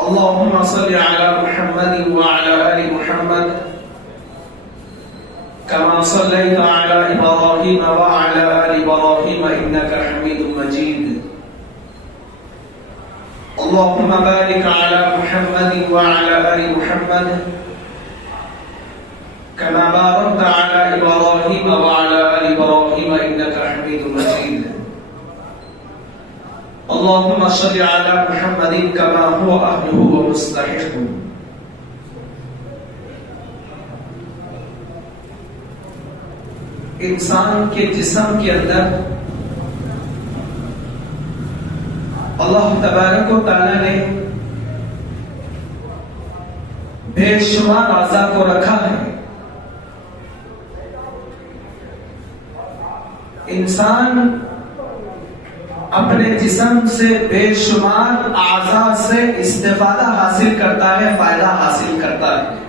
اللهم صل على محمد وعلى آل محمد كما صليت على إبراهيم وعلى آل إبراهيم إنك حميد مجيد. اللهم بارك على محمد وعلى آل محمد كما باركت على إبراهيم وعلى آل إبراهيم إنك حميد مجيد. اللهم صل على محمد كما هو أهله ومستحقه. انسان کے جسم کے اندر اللہ تبارک و تعالی نے بے شمار اعضاء کو رکھا ہے. انسان اپنے جسم سے بے شمار اعضاء سے استفادہ حاصل کرتا ہے، فائدہ حاصل کرتا ہے.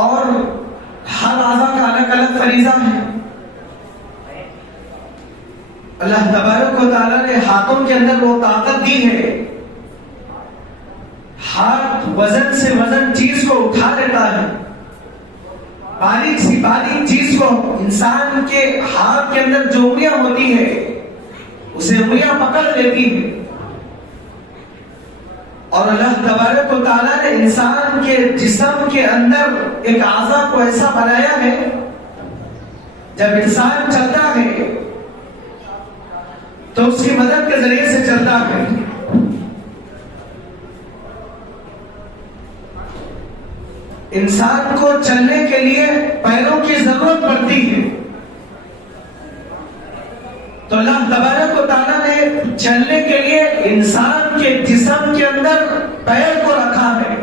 اور ہر اعضاء کا الگ الگ فریضہ ہے. اللہ تبارک و تعالیٰ نے ہاتھوں کے اندر وہ طاقت دی ہے، ہاتھ وزن سے وزن چیز کو اٹھا لیتا ہے. باریک سی باریک چیز کو انسان کے ہاتھ کے اندر جو انگلیاں ہوتی ہے اسے انگلیاں پکڑ لیتی ہے. اور اللہ تبارک و تعالیٰ نے انسان کے جسم کے اندر ایک اعضاء کو ایسا بنایا ہے، جب انسان چلتا ہے تو اس کی مدد کے ذریعے سے چلتا ہے. انسان کو چلنے کے لیے پیروں کی ضرورت پڑتی ہے، تو اللہ تبارک و تعالیٰ نے چلنے کے لیے انسان کے جسم کے اندر پیر کو رکھا ہے.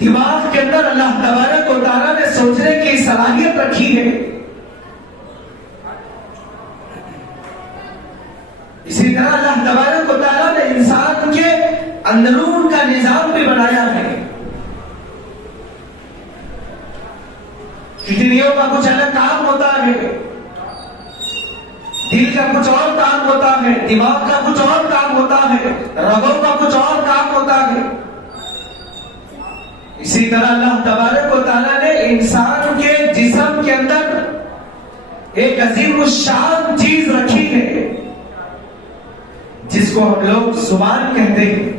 دماغ کے اندر اللہ تبارک و تعالیٰ نے سوچنے کی صلاحیت رکھی ہے. اسی طرح اللہ تبارک و تعالیٰ نے انسان کے اندرون کا نظام بھی بنایا ہے. کڈنیوں کا کچھ الگ کام ہوتا ہے، دل کا کچھ اور کام ہوتا ہے، دماغ کا کچھ اور کام ہوتا ہے، رگوں کا کچھ اور کام ہوتا ہے. اسی طرح اللہ تبارک و تعالیٰ نے انسان کے جسم کے اندر ایک عظیم الشان چیز رکھی ہے جس کو ہم لوگ زبان کہتے ہیں.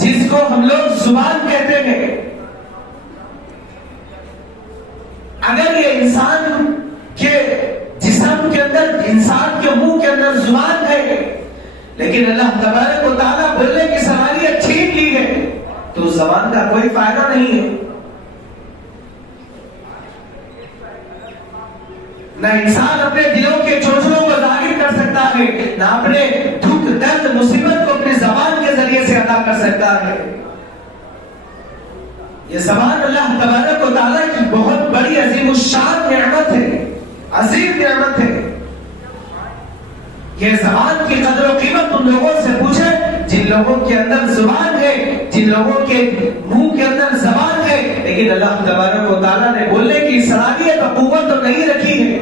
جس کو ہم لوگ زبان کہتے ہیں. اگر یہ انسان کے جسم کے اندر، انسان کے منہ کے اندر زبان ہے، لیکن اللہ تبارک و تعالیٰ بولنے کی صلاحیت چھین لی ہے، تو اس زبان کا کوئی فائدہ نہیں ہے. نہ انسان اپنے دلوں کے چوچلوں کو ظاہر کر سکتا ہے، نہ اپنے دکھ درد مصیبت کو اپنی زبان کے ذریعے سے ادا کر سکتا ہے. یہ زبان اللہ تبارک و تعالیٰ کی بہت بڑی عظیم الشان نعمت ہے، عظیم نعمت ہے. یہ زبان کی قدر و قیمت ان لوگوں سے پوچھے جن لوگوں کے اندر زبان ہے، جن لوگوں کے منہ کے اندر زبان ہے، لیکن اللہ تبارک و تعالیٰ نے بولنے کی صلاحیت اور قوت تو نہیں رکھی ہے.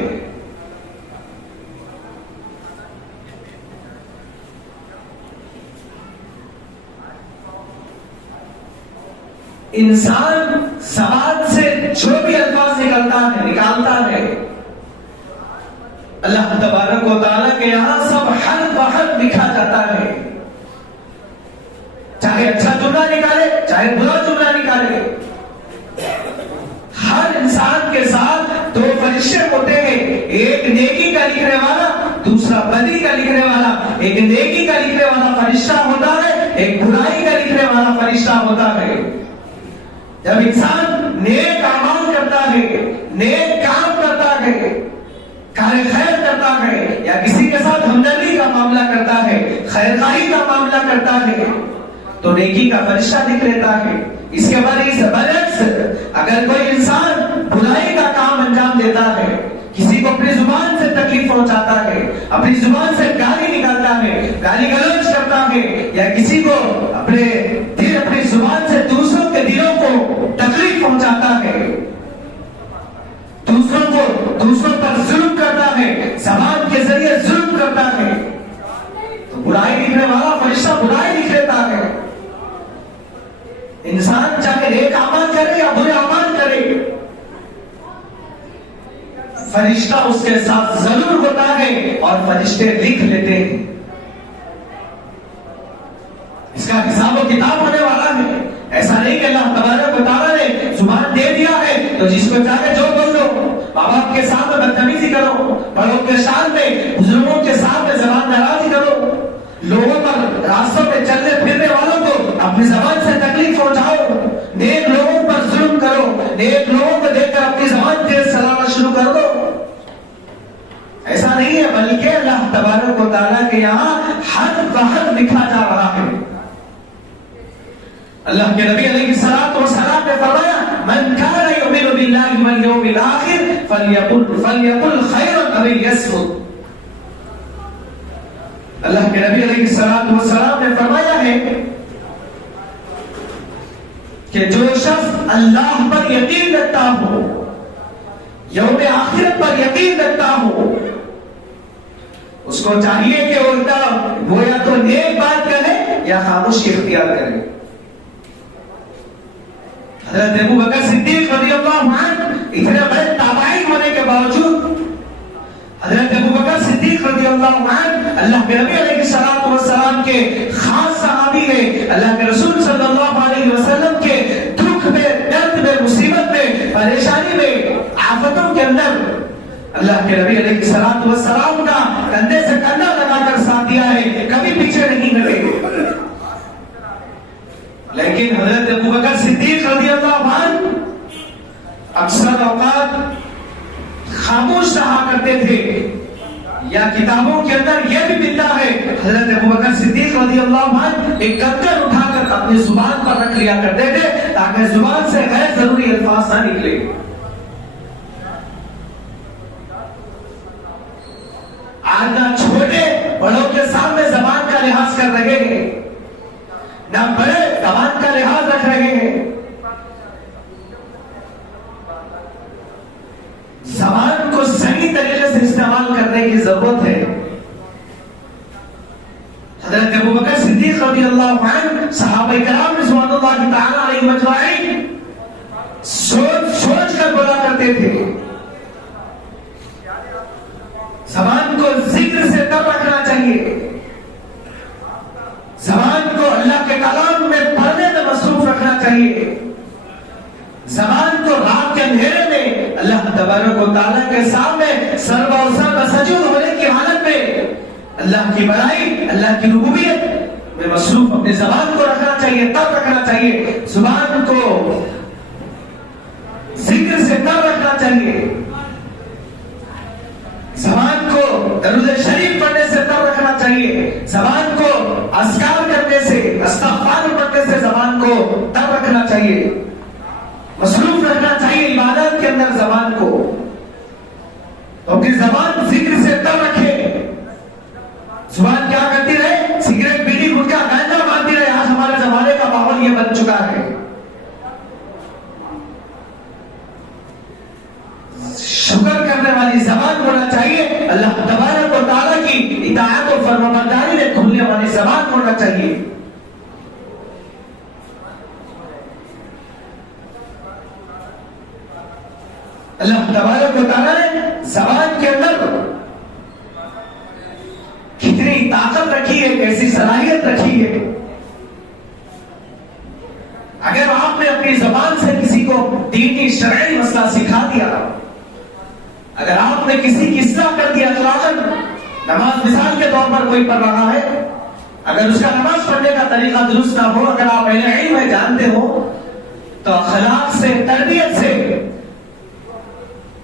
انسان زبان سے جو بھی الفاظ نکالتا ہے، اللہ تبارک و تعالیٰ کے یہاں سب حرف بحرف لکھا جاتا ہے. چاہے اچھا جملہ نکالے چاہے برا جملہ نکالے. ہر انسان کے ساتھ دو فرشتے ہوتے ہیں، ایک نیکی کا لکھنے والا، دوسرا بدی کا لکھنے والا. ایک نیکی کا لکھنے والا فرشتہ ہوتا ہے، ایک برائی کا لکھنے والا فرشتہ ہوتا ہے. جب انسان نیک اعمال کرتا ہے، نیک کام کرتا ہے، کار خیر کرتا ہے، یا کسی کے ساتھ ہمدردی کا معاملہ کرتا ہے، خیر خواہی کا معاملہ کرتا ہے، تو نیکی کا فرشتہ لکھ لیتا ہے. اس کے برعکس اگر کوئی انسان برائی کا کام انجام دیتا ہے، کسی کو اپنی زبان سے تکلیف پہنچاتا ہے، اپنی زبان سے گالی نکالتا ہے، گالی گلوچ کرتا ہے، یا کسی کو اپنی زبان سے دوسروں کے دلوں کو تکلیف پہنچاتا ہے، دوسروں پر ظلم کرتا ہے، زبان کے ذریعے ظلم کرتا ہے، تو برائی لکھنے والا فرشتہ برائی لکھ لیتا ہے. انسان چاہے نیک اعمال کرے یا برے اعمال کرے، فرشتہ اس کے ساتھ ضرور ہوتا ہے اور فرشتے لکھ لیتے ہیں. اس کا حساب و کتاب ہونے والا ہے. ایسا نہیں کہ اللہ تبارک و تعالیٰ نے زبان دے دیا ہے تو جس کو چاہے جو بول لو. ماں باپ کے ساتھ میں بدتمیزی کرو، بڑوں کے ساتھ میں، بزرگوں کے ساتھ میں زبان درازی کرو، لوگوں پر راستوں پہ چلنے پھرنے والوں کو اپنی زبان سے تکلیف پہنچاؤ، نیک لوگوں پر ظلم کرو، نیک لوگوں کو دیکھ کر اپنی زبان تیز چلانا شروع کر دو. ایسا نہیں ہے، بلکہ اللہ تبارک و تعالیٰ کے یہاں حد بحد لکھا جا رہا ہے. اللہ کے نبی علیہ الصلوۃ والسلام نے فرمایا من کان یؤمن باللہ والیوم الآخر فلیقل خیرا او لیصمت. اللہ کے نبی علیہ الصلوۃ والسلام نے فرمایا ہے کہ جو شخص اللہ پر یقین رکھتا ہو، یوم آخرت پر یقین رکھتا ہو، اس کو چاہیے کہ وہ یا تو نیک بات کرے یا خاموشی اختیار کرے. حضرت ابو بکر صدیق رضی اللہ عنہ اتنے بڑے تابعین ہونے کے باوجود، حضرت ابو بکر صدیق رضی اللہ عنہ اللہ کے نبی علیہ الصلوۃ والسلام کے خاص صحابی ہیں. اللہ کے رسول صلی اللہ علیہ وسلم کے دکھ میں، درد میں، مصیبت میں، پریشانی میں، آفتوں کے اندر اللہ کے نبی علیہ الصلوۃ والسلام کا کندھے سے کندھا لگا کر ساتھ دیا ہے، کبھی پیچھے نہیں ہٹے. لیکن حضرت ابو بکر صدیق رضی اللہ عنہ اکثر اوقات خاموش رہا کرتے تھے. یا کتابوں کے اندر یہ بھی ملتا ہے حضرت ابو بکر صدیق رضی اللہ عنہ ایک کنکر اٹھا کر اپنی زبان پر رکھ لیا کرتے تھے تاکہ زبان سے غیر ضروری الفاظ نہ نکلے. آج نہ چھوٹے بڑوں کے سامنے زبان کا لحاظ کر رہے ہیں، نہ بڑے زبان کا لحاظ رکھ رہے ہیں. زبان کو صحیح طریقے سے استعمال کرنے کی ضرورت ہے. حضرت ابو بکر صدیق رضی اللہ عنہ صحابہ کرام رضوان اللہ تعالی علیہم اجمعین سوچ کر بولا کرتے تھے. زبان کو ذکر سے تب رکھنا چاہیے، زبان کو اللہ کے کلام میں پڑھنے میں مصروف رکھنا چاہیے. زبان کو رات کے اندھیرے میں اللہ تبارک و تعالیٰ کے سامنے سر سجود ہونے کی حالت میں اللہ کی بڑائی، اللہ کی ربوبیت میں مصروف اپنی زبان کو رکھنا چاہیے، تب رکھنا چاہیے. زبان کو ذکر سے تب رکھنا چاہیے، زبان کو درود شریف پڑھنے سے تب رکھنا چاہیے، زبان کو اذکار کرنے سے، استغفار پڑھنے سے زبان کو تب رکھنا چاہیے، مصروف رکھنا چاہیے عبادت کے اندر زبان کو. تو اپنی زبان ذکر سے تب رکھے. زبان کیا کرتی رہے؟ سگریٹ، بیڑی، گٹکا، گانجا مانتی رہے. آج ہمارے زمانے کا ماحول یہ بن چکا ہے. شکر کرنے والی زبان ہونا چاہیے، اللہ تبارک و تعالیٰ کی اطاعت و فرمانبرداری میں کھلنے والی زبان ہونا چاہیے. اللہ تبارک و تعالیٰ نے زبان کے اندر کتنی طاقت رکھی ہے، کیسی صلاحیت رکھی ہے. اگر آپ نے اپنی زبان سے کسی کو دینی شرعی مسئلہ سکھا دیا، اگر آپ نے کسی کی اصلاح کر دیا، اخلاقاً نماز مثال کے طور پر کوئی پڑھ رہا ہے، اگر اس کا نماز پڑھنے کا طریقہ درست نہ ہو، اگر آپ اہل علم میں جانتے ہو تو اخلاق سے، تربیت سے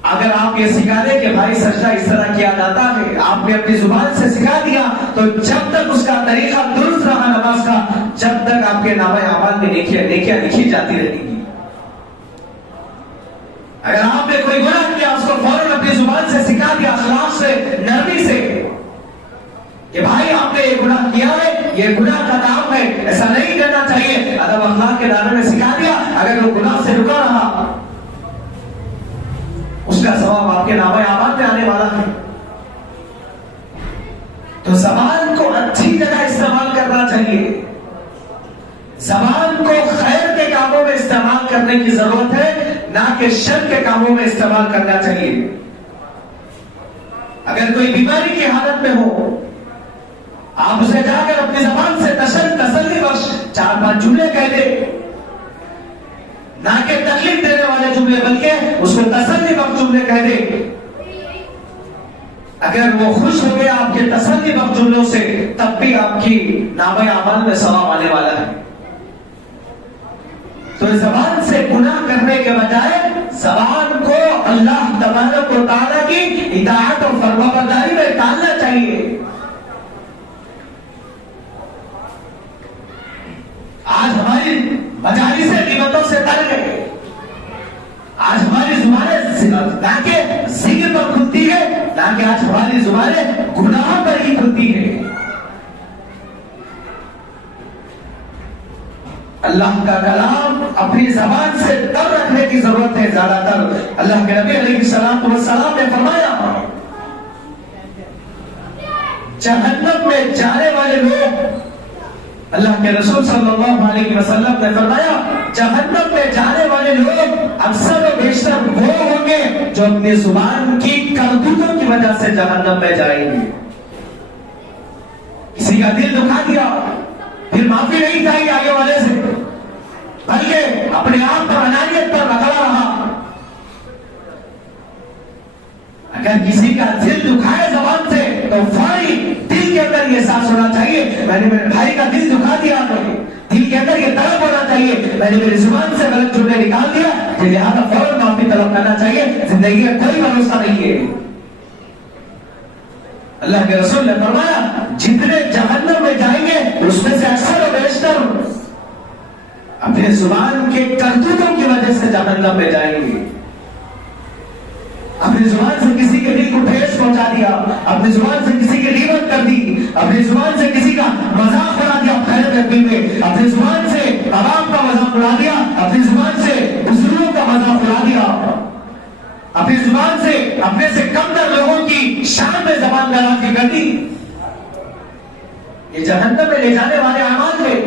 اگر آپ یہ سکھا دیں کہ بھائی سجدہ اس طرح کیا جاتا ہے، آپ نے اپنی زبان سے سکھا دیا، تو جب تک اس کا طریقہ درست رہا نماز کا، جب تک آپ کے نامہ اعمال میں نیکیاں لکھی جاتی رہیں گی. اگر آپ نے کوئی گناہ کیا، اس کو فوراً اپنی زبان سے سکھا دیا، اخلاق سے، نرمی سے، کہ بھائی آپ نے یہ گناہ کیا ہے، یہ گناہ کا کام ہے، ایسا نہیں کرنا چاہیے، ادب اخلاق کے دائرے میں سکھا دیا. اگر وہ گناہ سے رکا رہا، اس کا ثواب تو زبان کو اچھی جگہ استعمال کرنا چاہیے. زبان کو خیر کے کاموں میں استعمال کرنے کی ضرورت ہے، نہ کہ شر کے کاموں میں استعمال کرنا چاہیے. اگر کوئی بیماری کی حالت میں ہو، آپ اسے جا کر اپنی زبان سے تسلی بخش 4-5 جملے کہہ دے، نہ کہ تکلیف دینے والے جملے بلکہ اس کو تسلی بخش جملے کہہ دے. اگر وہ خوش ہو گیا آپ کے تسلی بخش جملوں سے، تب بھی آپ کی نامہ اعمال میں ثواب آنے والا ہے. تو زبان سے گناہ کرنے کے بجائے زبان کو اللہ تبارک و تعالیٰ کی اطاعت اور فرمانبرداری میں ڈالنا چاہیے. آج ہماری مجالس غیبتوں سے تر گئے. آج ہماری زبانیں نہ کہ ذکر پر کھلتی ہے، نہ کہ آج ہماری زبانیں گناہوں پر ہی کھلتی ہے. اللہ کا کلام اپنی زبان سے تب رکھنے کی ضرورت ہے زیادہ تر. اللہ کے نبی علیہ السلام نے فرمایا جہنم میں جانے والے لوگ، اللہ کے رسول صلی اللہ علیہ وسلم نے فرمایا جہنم میں جانے والے لوگ اکثر و بیشتر وہ ہوں گے جو اپنی زبان کی کرتوتوں کی وجہ سے جہنم میں جائیں گے. کسی کا دل دکھا دیا، پھر معافی نہیں چاہیے آگے والے سے، بلکہ اپنے آپ پر انانیت پر رگڑا رہا. اگر کسی کا دل دکھائے زبان سے تو فوری دل کے اندر یہ احساس ہونا چاہیے میں نے میرے بھائی کا دل دکھا دیا. دل کے اندر یہ طلب ہونا چاہیے میں نے میری زبان سے غلط جملے نکال دیا، لہٰذا فوراً معافی طلب کرنا چاہیے. زندگی کا کوئی بھروسہ نہیں ہے. اللہ کے رسول نے فرمایا جتنے جہنم میں جائیں گے اس میں سے اکثر و بیشتر اپنے زبان کے کرتوتوں کی وجہ سے جہنم میں جائیں گے. اپنی زبان سے کسی کے دل کو ٹھیس پہنچا دیا، اپنی زبان سے کسی کی غیبت کر دی، اپنی زبان سے کسی کا مذاق اڑا دیا خیر کرنے میں، اپنی زبان سے عوام کا مذاق اڑا دیا، اپنی زبان سے بزرگوں کا مذاق اڑا دیا، اپنی زبان سے اپنے سے کم تر لوگوں کی شان میں زبان گرامی کر دی. یہ جہنم میں لے جانے والے اعمال تھے.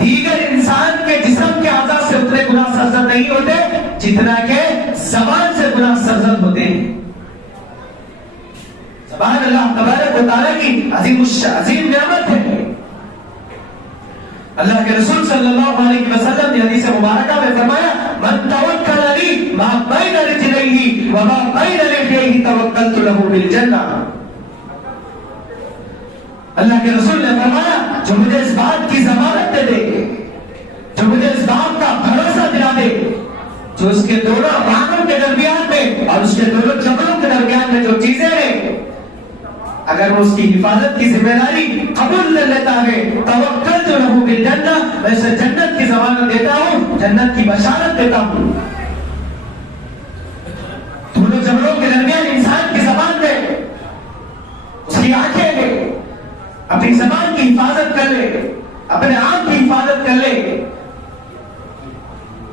دیگر انسان کے جسم کے اعضاء سے اتنے گناہ سرزد نہیں ہوتے جتنا کہ زبان سے گناہ سرزد ہوتے ہیں. زبان اللہ تبارک و تعالیٰ کی عظیم نعمت ہے. اللہ کے رسول صلی اللہ علیہ وسلم نے حدیث مبارکہ میں فرمایا من توکل علی ما بین رجلیہ وما بین لحیہ توکلت لہ بالجنہ. اللہ کے رسول نے فرمایا جو مجھے اس بات کی ضمانت دے دے، جو مجھے اس بات کا بھروسہ دلا دے، جو اس کے دونوں رانوں کے درمیان میں اور اس کے دونوں جبلوں کے درمیان میں جو چیزیں ہیں، اگر وہ اس کی حفاظت کی ذمہ داری قبول کر لیتا ہے توکلت لہ بالجنہ، میں اسے جنت کی ضمانت دیتا ہوں، جنت کی بشارت دیتا ہوں. دونوں جبلوں کے درمیان انسان کی زبان میں اس کی آنکھیں ہیں، اپنی زبان کی حفاظت کر لے، اپنے آپ کی حفاظت کر لے.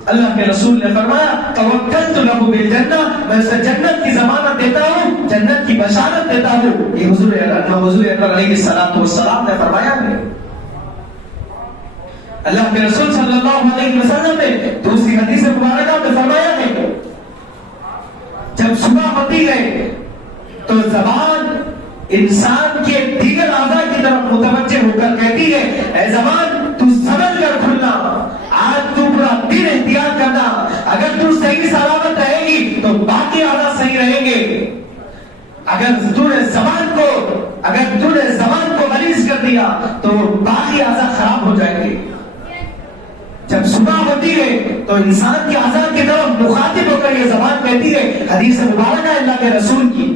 اللہ کے رسول نے فرمایا توکلت لہ بالجنہ، میں اسے جنت کی ضمانت دیتا ہوں، جنت کی بشارت دیتا ہوں. یہ حضور اکرم علیہ السلام نے فرمایا ہے. اللہ کے رسول صلی اللہ علیہ وسلم نے دوسری حدیث مبارکہ میں فرمایا ہے جب صبح ہوتی ہے تو زبان انسان کے دیگر اعضاء کی طرف متوجہ ہو کر کہتی ہے اے زبان تو سمجھ کر کھلنا، آج تو پورا دن احتیاط کرنا، اگر تو صحیح سلامت رہے گی تو باقی اعضاء صحیح رہیں گے. اگر تو نے زبان کو غلیظ کر دیا تو باقی اعضاء خراب ہو جائیں گے. جب صبح ہوتی ہے تو انسان کے اعضاء کی طرف مخاطب ہو کر یہ زبان کہتی ہے، حدیث مبارکہ اللہ کے رسول کی،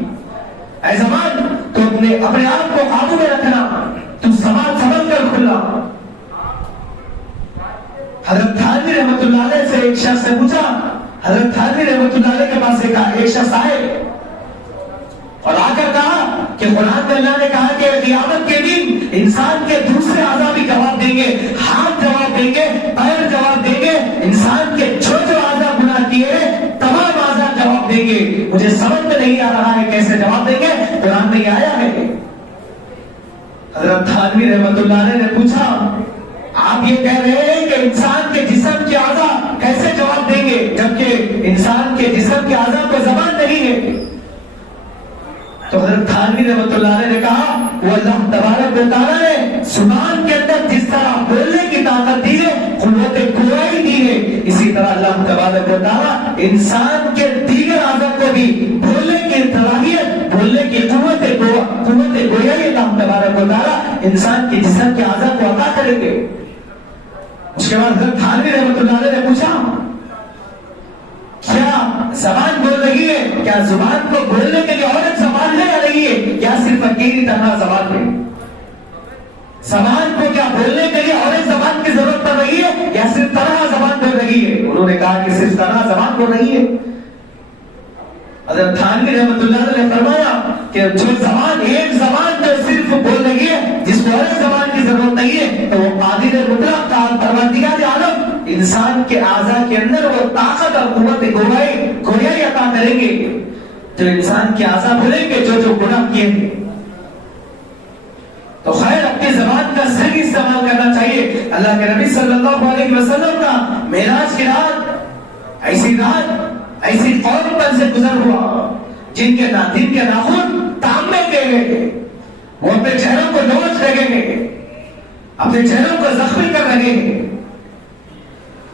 اے زبان تو اپنے آپ کو قابو میں رکھنا، تو زبان سمجھ کر کھلنا. حضرت تھانوی رحمۃ اللہ علیہ سے ایک شخص نے پوچھا، حضرت تھانوی رحمۃ اللہ علیہ کے پاس ایک شخص آئے اور آ کر کہا کہ قرآن میں اللہ نے کہا کہ قیامت کے دن انسان کے دوسرے اعضاء بھی جواب دیں گے، ہاتھ جواب دیں گے، پیر جواب دیں گے، انسان کے جو اعضاء گناہ کیے تمام اعضاء جواب دیں گے. مجھے سمجھ میں نہیں آ رہا ہے کیسے جواب دیں گے. قرآن میں یہ آیا ہے؟ حضرت تھانوی رحمت اللہ علیہ نے پوچھا آپ یہ کہہ رہے ہیں کہ انسان کے جسم کے اعضاء کیسے جواب دیں گے جبکہ انسان کے جسم کے اعضاء کو زبان نہیں ہے؟ تو حضرت تھانوی رحمت اللہ علیہ نے کہا وہ اللہ تبارک و تعالیٰ نے زبان کے اندر جس طرح بولنے کی طاقت دی ہے، قوت گویائی دی ہے، اسی طرح اللہ تبارک و تعالیٰ انسان کے دیگر اعضاء کو بھی بولنے کی صلاحیت، بولنے کی قوت گویائی اللہ تبارک و تعالیٰ انسان کے جسم کے اعضاء کو عطا کریں گے۔ اس کے بعد حضرت تھانوی رحمت اللہ علیہ نے پوچھا کیا زبان بول رہی ہے؟ کیا زبان کو بولنے کے لیے اور ایک زبان ہے یا نہیں ہے؟ کیا صرف اکیلی تنہا زبان ہے؟ زبان کو کیا بولنے کے لیے اور ایک زبان کی ضرورت پڑ رہی ہے یا صرف تنہا زبان بول رہی ہے؟ انہوں نے کہا کہ صرف تنہا زبان بول رہی ہے۔ حضرت تھانوی رحمت اللہ علیہ نے فرمایا کہ جو زبان ایک زبان جو صرف بول رہی ہے جس کو اور ایک زبان کی ضرورت نہیں ہے تو وہ قادر مطلق کا پروردگار عالم انسان کے اعضاء کے اندر وہ طاقت اور قوت گویائی عطا کریں گے جو انسان کے اعضاء بولیں گے جو گناہ کیے ہیں۔ تو خیر اپنی زبان کا صحیح استعمال کرنا چاہیے۔ اللہ کے نبی صلی اللہ علیہ وسلم کا معراج کی رات ایسی قوم پر سے گزر ہوا جن کے ناخن تانبے کے گئے، وہ اپنے چہروں کو نوچ لگے گئے، اپنے چہروں کو زخمی کر رہے ہیں۔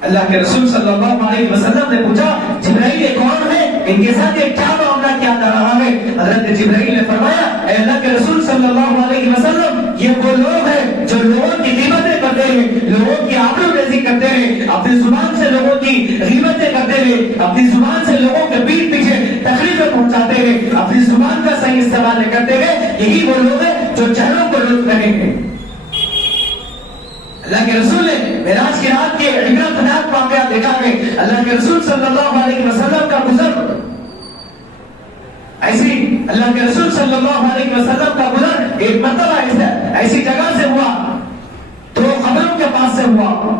اللہ کے رسول صلی اللہ علیہ وسلم نے پوچھا جبرائیل یہ کون ہے؟ ان کے ساتھ یہ کیا معاملہ کیا جا رہا ہے؟ حضرت جبرائیل نے فرمایا اے اللہ کے رسول صلی اللہ علیہ وسلم یہ وہ لوگ ہیں جو لوگوں کی غیبتیں کرتے ہیں، لوگوں کی آبروریزی کرتے ہیں، اپنی زبان سے لوگوں کی غیبتیں کرتے ہیں، اپنی زبان سے لوگوں کے پیٹ پیچھے تکلیفیں پہنچاتے ہیں، اپنی زبان کا صحیح استعمال نہیں کرتے ہیں، یہی وہ لوگ ہیں جو چہروں کو لوٹ رہے ہیں۔ اللہ کے رسول نے معراج کی رات کے عبرتناک واقعات دیکھا ہے۔ اللہ کے رسول صلی اللہ علیہ وسلم کا گزر اللہ کے رسول صلی اللہ علیہ وسلم کا گزر ایک مرتبہ ایسی جگہ سے ہوا، دو قبروں کے پاس سے ہوا۔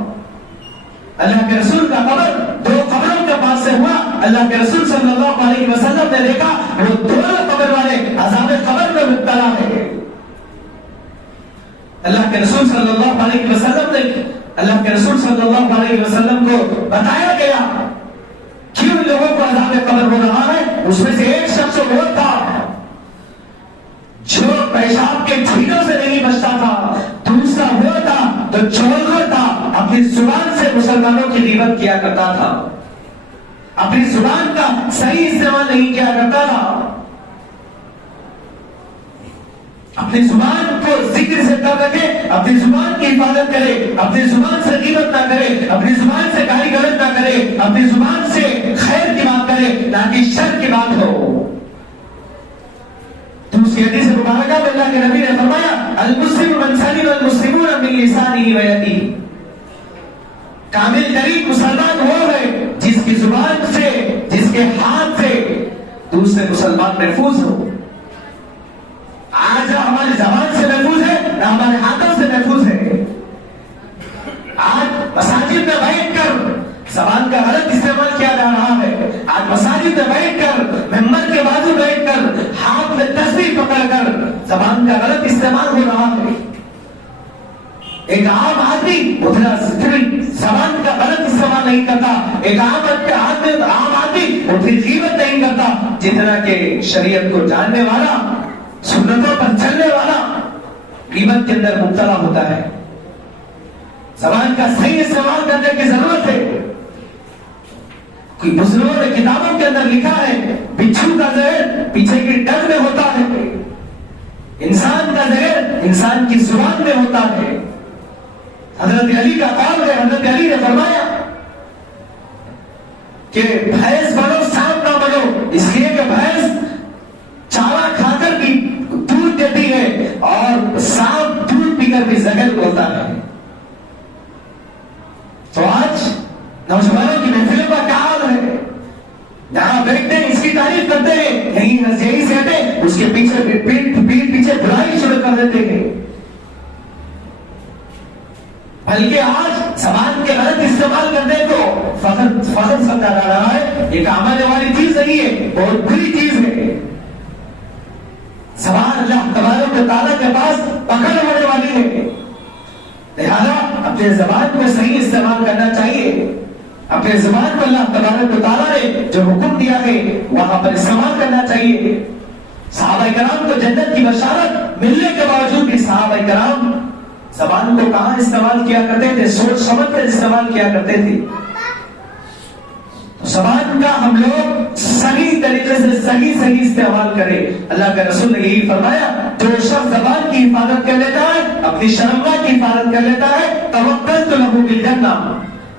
اللہ کے رسول کا قبر دو قبروں کے پاس سے ہوا۔ اللہ کے رسول صلی اللہ علیہ وسلم نے دیکھا وہ دونوں قبر والے عذاب قبر میں مبتلا ہے۔ اللہ کے رسول صلی اللہ علیہ وسلم نے اللہ کے رسول صلی اللہ علیہ وسلم کو بتایا گیا کیوں لوگوں کو عذاب قبر ہو رہا ہے۔ اس میں سے ایک شخص وہ تھا جو پیشاب کے چھینوں سے نہیں بچتا تھا، دوسرا وہ تھا جو چولخور تھا، اپنی زبان سے مسلمانوں کی غیبت کیا کرتا تھا، اپنی زبان کا صحیح استعمال نہیں کیا کرتا تھا، اپنی زبان کو ذکر سے کر رکھے، اپنی زبان کی حفاظت کرے، اپنی زبان سے غیبت نہ کرے، اپنی زبان سے گالی گلوچ نہ کرے، اپنی زبان سے خیر کی بات کرے نہ کہ شر کی بات ہو۔ تو اس کی حدیث مبارکہ میں اللہ کے نبی نے فرمایا المسلم من سلم المسلمون من لسانه ويده، کامل ترین مسلمان وہ ہے جس کی زبان سے، جس کے ہاتھ سے دوسرے مسلمان محفوظ ہو۔ آج ہماری زبان سے محفوظ ہے نہ ہمارے ہاتھوں سے محفوظ ہے۔ آج مساجد میں بیٹھ کر زبان کا غلط استعمال کیا جا رہا ہے۔ آج مساجد میں بیٹھ کر ممبر کے بازو بیٹھ کر ہاتھ میں تسبیح پکڑ کر زبان کا غلط استعمال ہو رہا ہے۔ ایک عام آدمی زبان کا غلط استعمال نہیں کرتا، ایک عام آدمی غیبت نہیں کرتا، جتنا کہ شریعت کو جاننے والا، سنتوں پر چلنے والا غیبت کے اندر مبتلا ہوتا ہے۔ زبان کا صحیح استعمال کرنے کی ضرورت ہے۔ کوئی بزرگوں نے کتابوں کے اندر لکھا ہے بچھو کا زہر پیچھے کی ڈگ میں ہوتا ہے، انسان کا زہر انسان کی زبان میں ہوتا ہے۔ حضرت علی کا قول ہے، حضرت علی نے فرمایا کہ بھینس بنو سانپ نہ بنو، اس لیے کہ بھینس چارہ کھا کر بھی دودھ دیتی ہے اور سانپ دودھ پی کر بھی زہر ہوتا ہے۔ تو آج نوجوانوں کی محفلوں کا کیا حال ہے؟ جہاں بیٹھتے ہیں اس کی تعریف کرتے ہیں، یہی سے ہٹے اس کے پیچھے برائی شروع کر دیتے ہیں۔ بلکہ آج زبان کے غلط استعمال کرنے کو فخر سمجھا جا رہا ہے۔ یہ کام آنے والی چیز نہیں ہے، بہت بری چیز ہے۔ اللہ تبارک و تعالیٰ کے پاس پکڑ ہونے والی ہے. لہذا اپنے زبان کو صحیح استعمال کرنا چاہیے. اپنے زبان کو اللہ تبارک و تعالیٰ نے جو حکم دیا ہے وہاں پر استعمال کرنا چاہیے. صحابہ کرام کو جنت کی بشارت ملنے کے باوجود بھی صحابہ کرام زبان کو کہاں استعمال کیا کرتے تھے؟ سوچ سمجھ کر استعمال کیا کرتے تھے. زبان کا ہم لوگ صحیح طریقے سے صحیح استعمال کریں. اللہ کے رسول نے یہی فرمایا جو شخص زبان کی حفاظت کر لیتا ہے اپنی شرمگاہ کی حفاظت کر لیتا ہے توکلت لہ بالجنہ،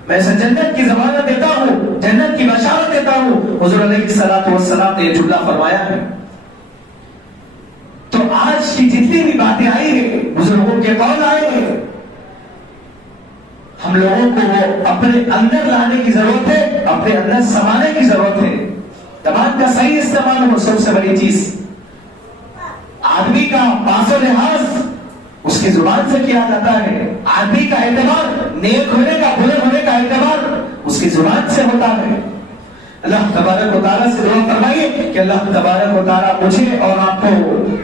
میں اسے جنت کی ضمانت دیتا ہوں، جنت کی بشارت دیتا ہوں. حضور علیہ الصلوۃ والسلام نے یہ جملہ فرمایا ہے. تو آج کی جتنی بھی باتیں آئی ہیں بزرگوں کے قول آئے ہیں ہم لوگوں کو وہ اپنے اندر لانے کی ضرورت ہے، اپنے اندر سمانے کی ضرورت ہے. زبان کا صحیح استعمال ہو سب سے بڑی چیز. آدمی کا پاس و لحاظ اس کی زبان سے کیا جاتا ہے. آدمی کا اعتبار نیک ہونے کا برے ہونے کا اعتبار اس کی زبان سے ہوتا ہے. اللہ تبارک و تعالیٰ سے دعا فرمائیے کہ اللہ تبارک و تعالیٰ مجھے اور آپ کو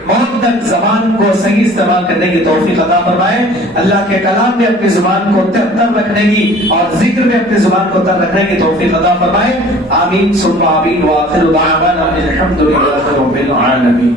موت تک زبان کو صحیح استعمال کرنے کی توفیق عطا فرمائے. اللہ کے کلام میں اپنی زبان کو تر رکھنے کی اور ذکر میں اپنی زبان کو تر رکھنے کی توفیق عطا فرمائے. آمین ثم آمین وآخر دعوانا الحمد للہ رب العالمین.